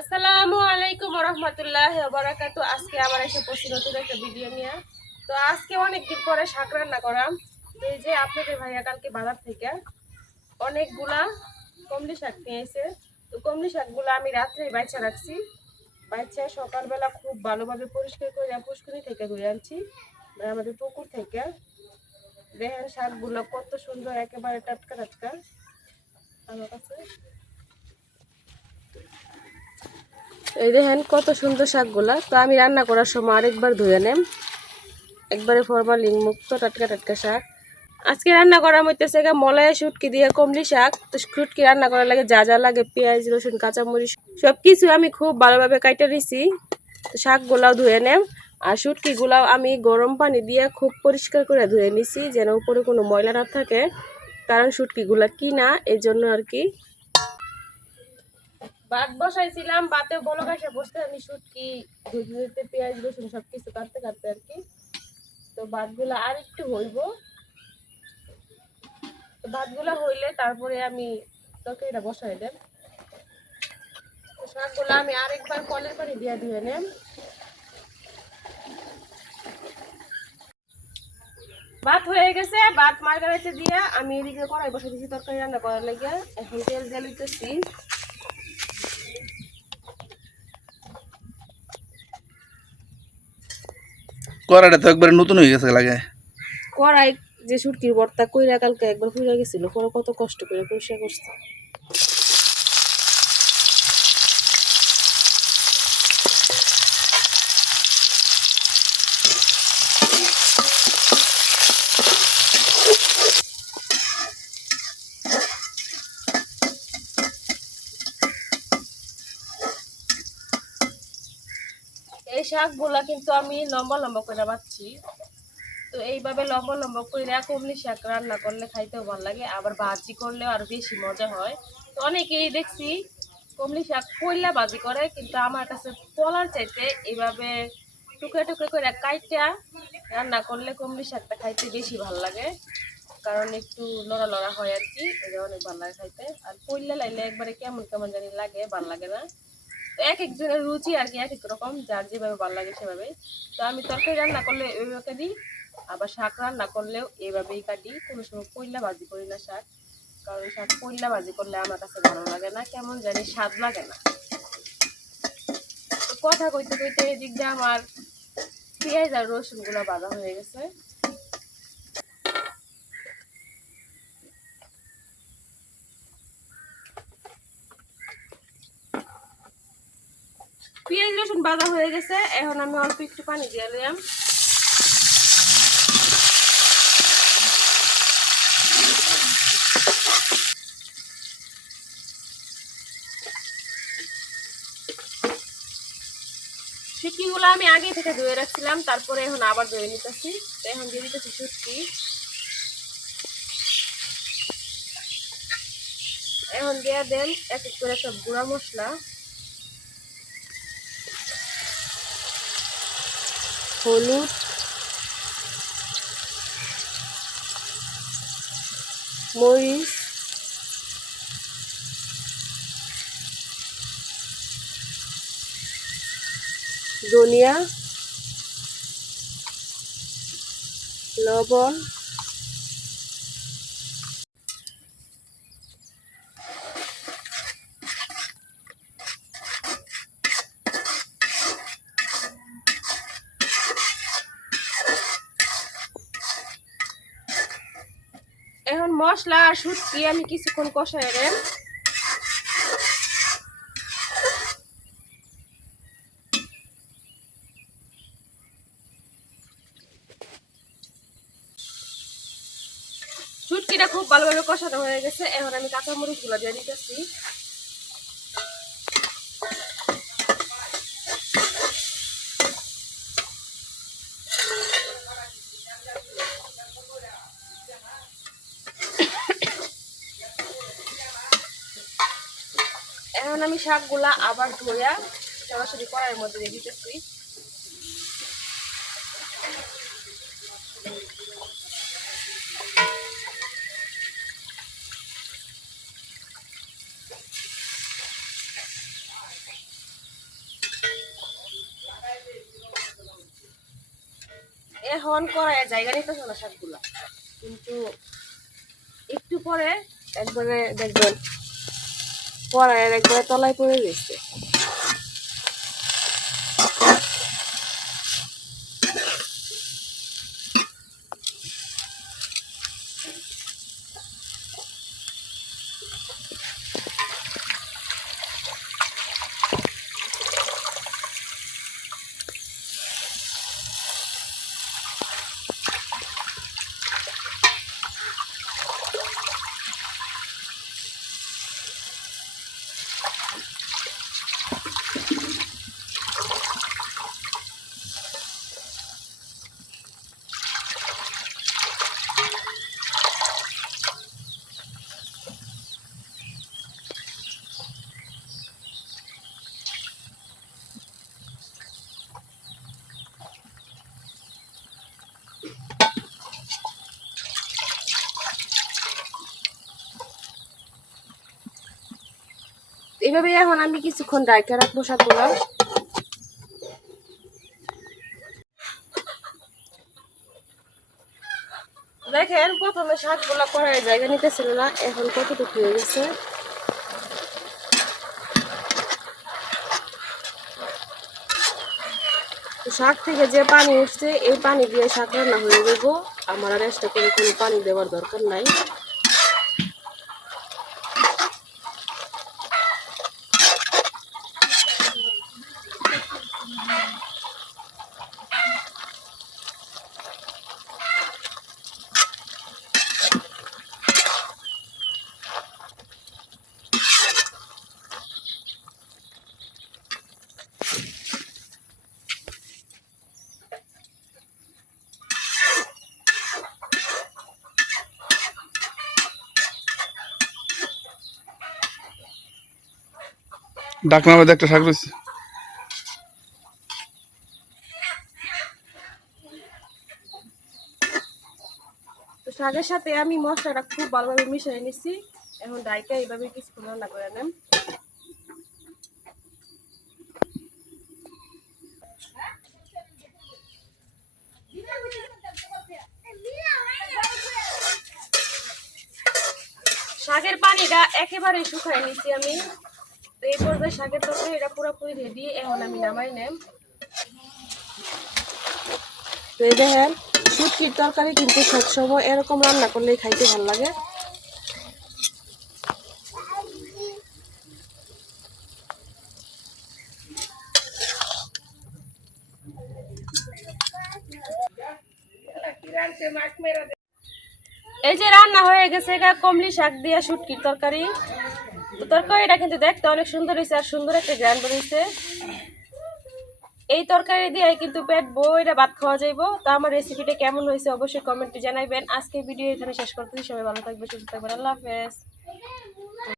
আসসালামু আলাইকুম রহমতুল্লাহ বারাকাতু। আজকে আবার এসে পড়ছি নতুন একটা ভিডিও নিয়ে। তো আজকে অনেকদিন পরে শাক রান্না করাম। তো এই যে আপনাদের ভাইয়া কালকে বাজার থেকে অনেকগুলা কমলি শাক নিয়ে এসে, তো কমলি শাকগুলো আমি রাত্রে বাইচা রাখছি। বাইচা সকালবেলা খুব ভালোভাবে পরিষ্কার করে পুষ্করি থেকে ধুয়ে আনছি, মানে আমাদের পুকুর থেকে। দেখেন শাকগুলো কত সুন্দর, একেবারে টাটকা টাটকা আমার কাছে। এই দেখেন কত সুন্দর শাকগুলা। তো আমি রান্না করার সময় আরেকবার ধুয়ে নেম, একবারে ফরমালিন মুক্ত টাটকা টাটকা শাক। আজকে রান্না করা হইতেছে মলায়া শুটকি দিয়ে কমলি শাক। তো শুটকি রান্না করার লাগে যা যা লাগে পেঁয়াজ রসুন কাঁচামরিচ সবকিছু আমি খুব ভালোভাবে কাইটে নিছি। তো শাকগুলাও ধুয়ে নেম, আর শুটকিগুলাও আমি গরম পানি দিয়ে খুব পরিষ্কার করে ধুয়ে নিছি, যেন উপরে কোনো ময়লা না থাকে, কারণ শুটকিগুলা কিনা এই জন্য আর কি। ভাত বসাইছিলাম, ভাতে বলক আসে বসতে আমি শুটকি ধুতে ধুতে পেঁয়াজ রসুন সবকিছু কাটতে কাটতে আর কি। তো ভাতগুলো আর একটু হইব, তো ভাতগুলো হইলে তারপরে আমি তরকারিটা বসাই দেব। তো শাকগুলো আমি আরেকবার কলের পানি দিয়ে ধুয়ে নেব। ভাত হয়ে গেছে, ভাত মার্গারিতে দিয়ে আমি এদিকে কড়াই বসে দিয়েছি তরকারি রান্না করার লাগে। এখন তেল দিয়ে লইতেছি। কড়াইটা তো একবারে নতুন হয়ে গেছে লাগে। কড়াই যে শুটকির ভর্তা কইরা কালকে একবার ফুলে গেছিল, পরে কত কষ্ট করে পরিষ্কার করছে। এই শাকগুলা কিন্তু আমি লম্বা লম্বা করে বাচ্ছি। তো এইভাবে লম্বা লম্বা করে কমলি শাক রান্না করলে খাইতেও ভালো লাগে, আবার ভাজি করলেও আরো বেশি মজা হয়। তো অনেকেই দেখছি কমলি শাক পয়লা ভাজি করে, কিন্তু আমার কাছে পলার চাইতে এইভাবে টুকরে টুকরে করে কাইটা রান্না করলে কমলি শাকটা খাইতে বেশি ভালো লাগে, কারণ একটু লড়া লড়া হয় আর কি, এটা অনেক ভালো লাগে খাইতে। আর পয়লা লাইলে একবারে কেমন কেমন জানি লাগে, ভালো লাগে না। তো এক একজনের রুচি আর কি এক এক রকম, যার যেভাবে ভালো লাগে সেভাবে। তো আমি তরকারি রান্না করলে ওইভাবে দিই, আবার শাক রান্না করলেও এইভাবেই কাটি। কোনো সময় পয়লা ভাজি করি না শাক, কারণ শাক পয়লা ভাজি করলে আমার কাছে ভালো লাগে না, কেমন জানি স্বাদ লাগে না। তো কথা কইতে কইতে এদিক দিয়ে আমার পেঁয়াজ আর রসুন গুলো বাঁধা হয়ে গেছে। পেঁয়াজ রসুন বাঁধা হয়ে গেছে, এখন আমি অল্প একটু পানি দিয়ে দিলাম। শুটকিগুলো আমি আগে থেকে ধুয়ে রাখছিলাম, তারপরে এখন আবার ধুয়ে নিতেছি। তো এখন দিয়ে দিতেছি শুটকি। এখন দিয়ে দেন এক এক করে সব গুঁড়া মশলা, হলুদ, মরিচ, ধনিয়া, লবণ, এখন মশলা আর শুটকি আমি কিছুক্ষণ কষাই দেন। শুটকিটা খুব ভালোভাবে কষানো হয়ে গেছে, এখন আমি কাঁচামরিচ গুলো দিয়ে দিতেছি। এখন আমি শাকগুলা আবার ধুইয়া সরাসরি কড়াইয়ের মধ্যে দিয়ে দিতেছি। এখন কড়াইয়ে জায়গা নিতেছে না শাকগুলা, কিন্তু একটু পরে একবারে দেখবেন কড়াইয়ের একবারে তলায় পড়ে গেছে। এইভাবে এখন আমি কিছুক্ষণ ডাইকা রাখবো শাকগুলা। দেখেন প্রথমে শাকগুলা কড়াইয়ের জায়গা নিতেছিল না, এখন কতটুকু হয়ে গেছে। শাক থেকে যে পানি উঠছে এই পানি দিয়ে শাক রান্না হয়ে যাবো, আমার আর এক্সট্রা করে কোনো পানি দেওয়ার দরকার নাই। ডাকনার মধ্যে একটা শাক রয়েছে। তো শাকের সাথে আমি মশলাটা খুব ভালোভাবে মিশিয়ে নিচ্ছি। এখন ডাইকা এইভাবে কিছুক্ষণ রান্না করে নেন। শাকের পানিটা একেবারে শুকাই নিচ্ছি আমি। তো এই পর্যায়ে শাকের তরকারি এটা পুরোপুরি রেডি, এখন আমি নামাই নেম। তো এই দেখেন শুটকির তরকারি কিন্তু সবসময় এরকম রান্না করলেই খাইতে ভালো লাগে। এই যে রান্না হয়ে গেছে এটা কমলি শাক দিয়া শুটকির তরকারি। তো তরকারিটা কিন্তু দেখতে অনেক সুন্দর হয়েছে আর সুন্দর একটা গ্রান বেরিয়েছে। এই তরকারি দিয়ে কিন্তু পেট বইরা ভাত খাওয়া যাইবো। তো আমার রেসিপিটা কেমন হয়েছে অবশ্যই কমেন্টে জানাইবেন। আজকে ভিডিও এখানে শেষ করতেছি, সবাই ভালো থাকবে, সুস্থ থাকবেন, আল্লাহ হাফেজ।